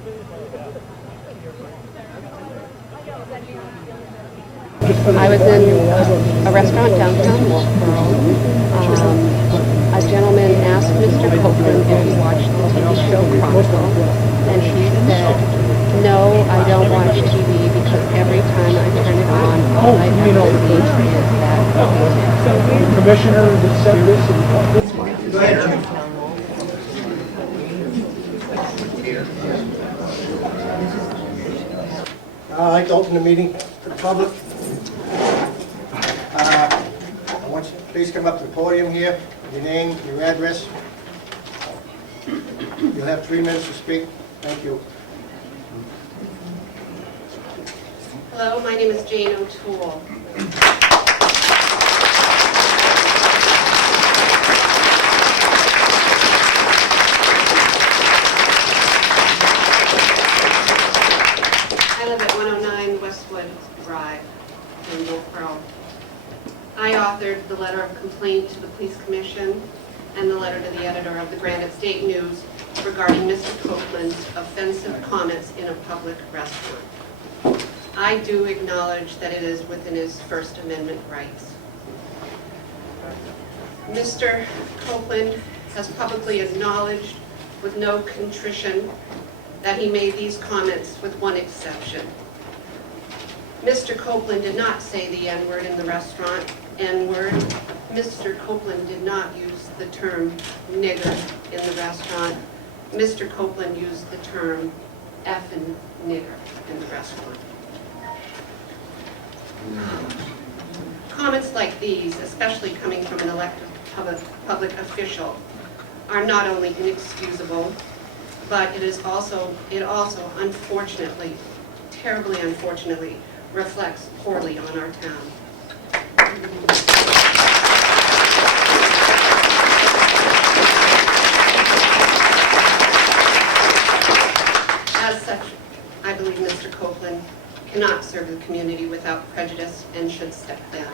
I was in a restaurant downtown Wolfeboro. A gentleman asked Mr. Copeland if he watched the TV show Chronicle, and he said, "No, I don't watch TV because every time I turn it on, all I ever see is that." Commissioner that said this. Go ahead, Jim. I'd like to open the meeting to the public. I want you to please come up to the podium here, your name, your address. You'll have 3 minutes to speak. Thank you. Hello, my name is Jane O'Toole. I live at 109 Westwood Drive in Wolfeboro. I authored the letter of complaint to the Police Commission and the letter to the editor of the Granite State News regarding Mr. Copeland's offensive comments in a public restaurant. I do acknowledge that it is within his First Amendment rights. Mr. Copeland has publicly acknowledged with no contrition that he made these comments with one exception. Mr. Copeland did not say the N-word in the restaurant, N-word. Mr. Copeland did not use the term nigger in the restaurant. Mr. Copeland used the term effing nigger in the restaurant. Comments like these, especially coming from an elected public official, are not only inexcusable, but it also unfortunately, terribly unfortunately, reflects poorly on our town. As such, I believe Mr. Copeland cannot serve the community without prejudice and should step down.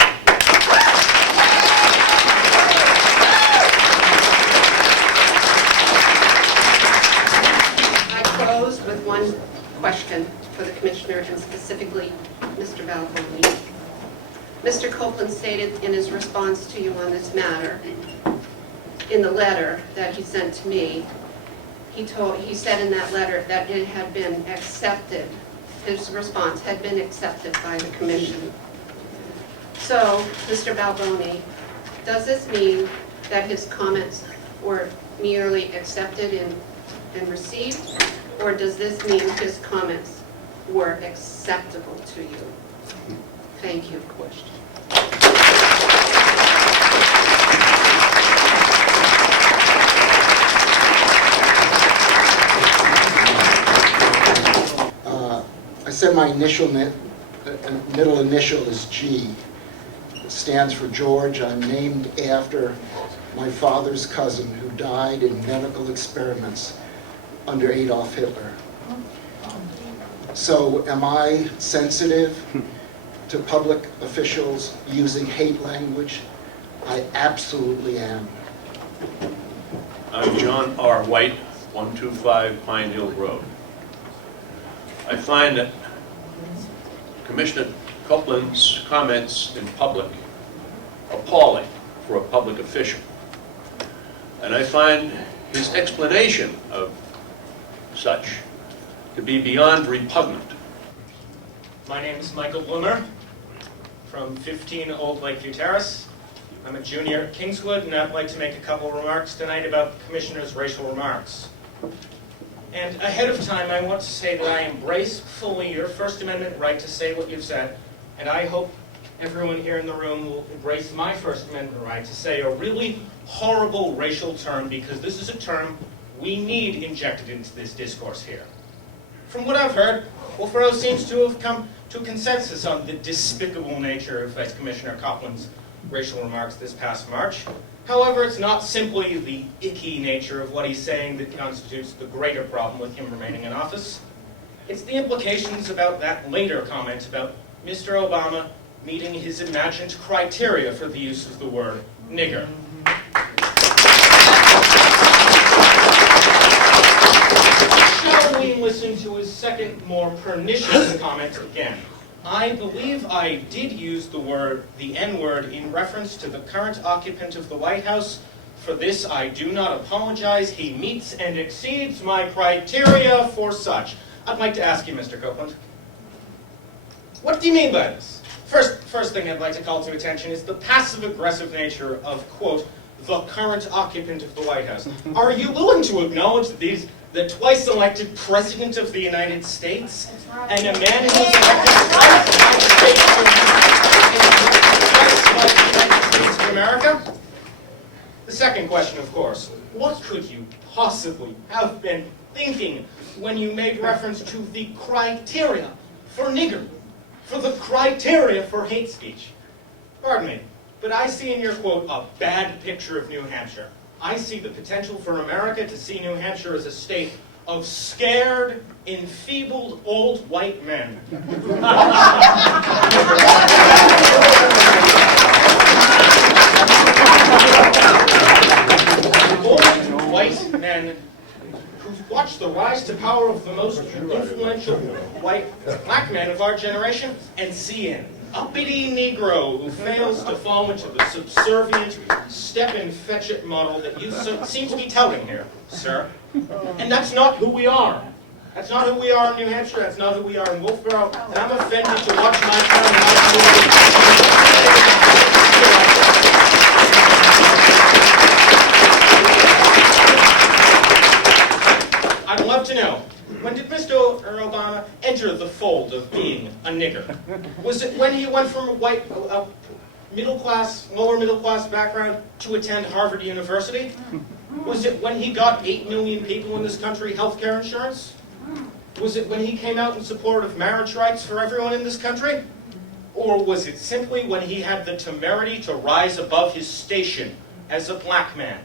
I close with one question for the Commissioner and specifically Mr. Balboni. Mr. Copeland stated in his response to you on this matter, in the letter that he sent to me, he said in that letter that it had been accepted, his response had been accepted by the Commission. So, Mr. Balboni, does this mean that his comments were merely accepted and received, or does this mean his comments were acceptable to you? Thank you. I said my middle initial is G. It stands for George. I'm named after my father's cousin who died in medical experiments under Adolf Hitler. So am I sensitive to public officials using hate language? I absolutely am. I'm John R. White, 125 Pine Hill Road. I find that Commissioner Copeland's comments in public appalling for a public official. And I find his explanation of such to be beyond repugnant. My name is Michael Bloomer from 15 Old Lakeview Terrace. I'm a junior at Kingswood, and I'd like to make a couple of remarks tonight about the Commissioner's racial remarks. And ahead of time, I want to say that I embrace fully your First Amendment right to say what you've said, and I hope everyone here in the room will embrace my First Amendment right to say a really horrible racial term, because this is a term we need injected into this discourse here. From what I've heard, Wolfeboro seems to have come to a consensus on the despicable nature of Vice Commissioner Copeland's racial remarks this past March. However, it's not simply the icky nature of what he's saying that constitutes the greater problem with him remaining in office. It's the implications about that later comment about Mr. Obama meeting his imagined criteria for the use of the word nigger. Shall we listen more pernicious comment again. I believe I did use the N-word in reference to the current occupant of the White House. For this, I do not apologize. He meets and exceeds my criteria for such. I'd like to ask you, Mr. Copeland, what do you mean by this? First thing I'd like to call to attention is the passive-aggressive nature of, quote, the current occupant of the White House. Are you willing to acknowledge that the twice-elected President of the United States and a man who was elected twice in the United States of America? The second question, of course, what could you possibly have been thinking when you made reference to the criteria for nigger, for the criteria for hate speech? Pardon me, but I see in your quote a bad picture of New Hampshire. I see the potential for America to see New Hampshire as a state of scared, enfeebled old white men. Old white men who've watched the rise to power of the most influential white black men of our generation and see an uppity Negro who fails to fall into the subservient step-and-fetch-it model that you seem to be touting here, sir. And that's not who we are. That's not who we are in New Hampshire. That's not who we are in Wolfeboro. And I'm offended to watch my town. I'd love to know, when did Mr. Obama enter the fold of being a nigger? Was it when he went from a middle-class, lower-middle-class background to attend Harvard University? Was it when he got 8 million people in this country health care insurance? Was it when he came out in support of marriage rights for everyone in this country? Or was it simply when he had the temerity to rise above his station as a black man?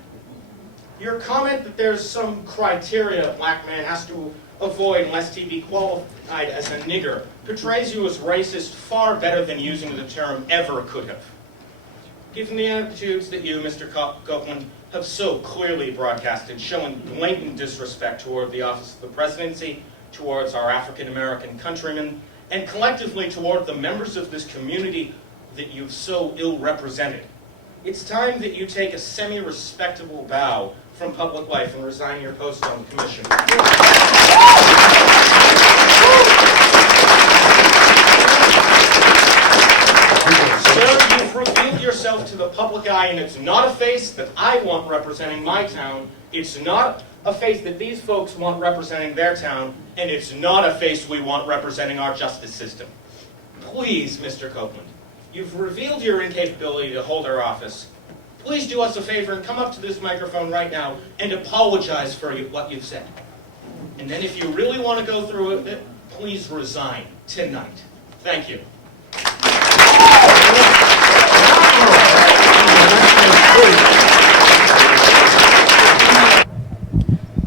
Your comment that there's some criteria a black man has to avoid lest he be qualified as a nigger portrays you as racist far better than using the term ever could have. Given the attitudes that you, Mr. Copeland, have so clearly broadcasted, showing blatant disrespect toward the office of the presidency, towards our African-American countrymen, and collectively toward the members of this community that you've so ill-represented, it's time that you take a semi-respectable bow from public life and resign your post on the commission. Sir, you've revealed yourself to the public eye, and it's not a face that I want representing my town. It's not a face that these folks want representing their town, and it's not a face we want representing our justice system. Please, Mr. Copeland, you've revealed your incapability to hold our office. Please do us a favor and come up to this microphone right now and apologize for what you've said. And then if you really want to go through it, please resign tonight. Thank you.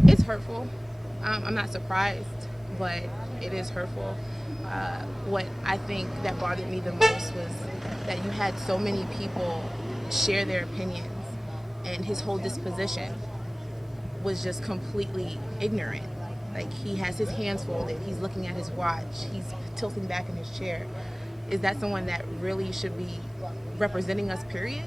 It's hurtful. I'm not surprised, but it is hurtful. What I think that bothered me the most was that you had so many people share their opinions, and his whole disposition was just completely ignorant. Like, he has his hands folded, he's looking at his watch, he's tilting back in his chair. Is that someone that really should be representing us, period?